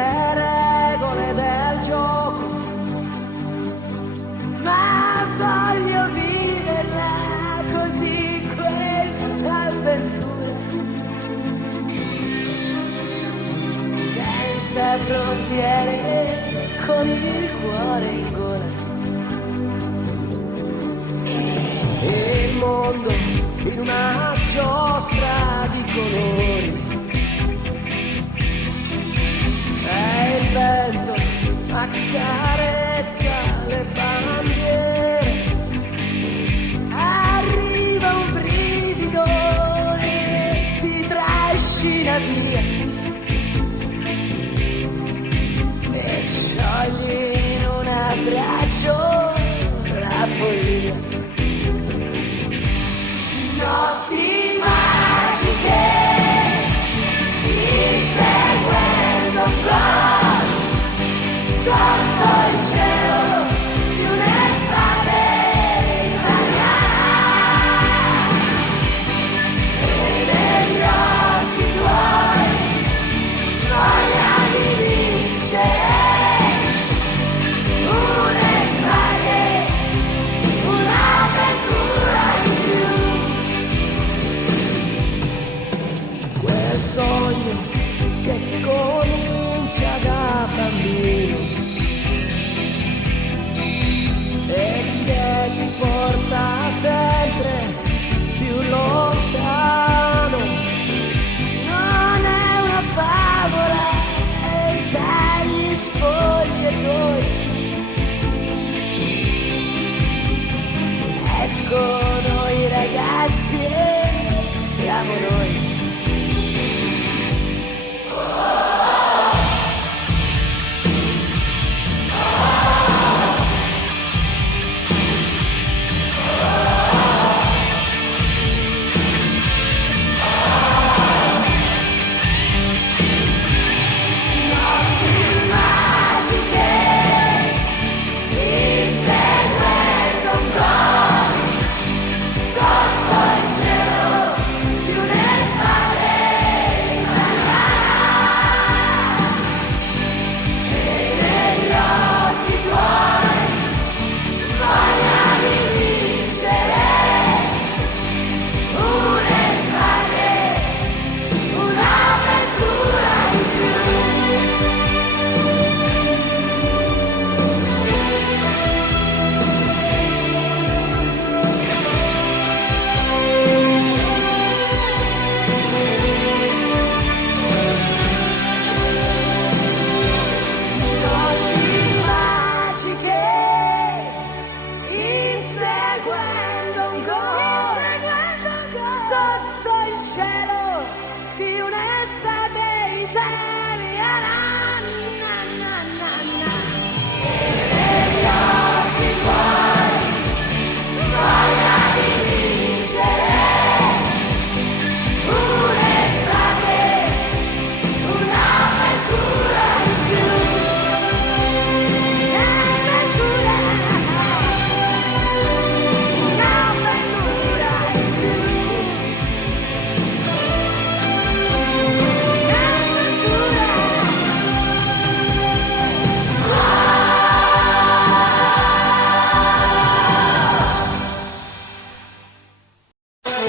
le regole del gioco, ma voglio viverla così questa avventura, senza frontiere, con il cuore in gola. E il mondo in una giostra di colori, e il vento accarezza le bandiere, arriva un brivido e ti trascina via e sciogli in un abbraccio la follia. Notti magiche, inseguendo un gol sotto il cielo di un'estate italiana, e negli occhi tuoi voglia di vincere. Un'estate, un'avventura in più. Quel sogno che comincia da bambino e che ti porta sempre più lontano, non è una favola e dagli spogliatoi escono i ragazzi e siamo noi.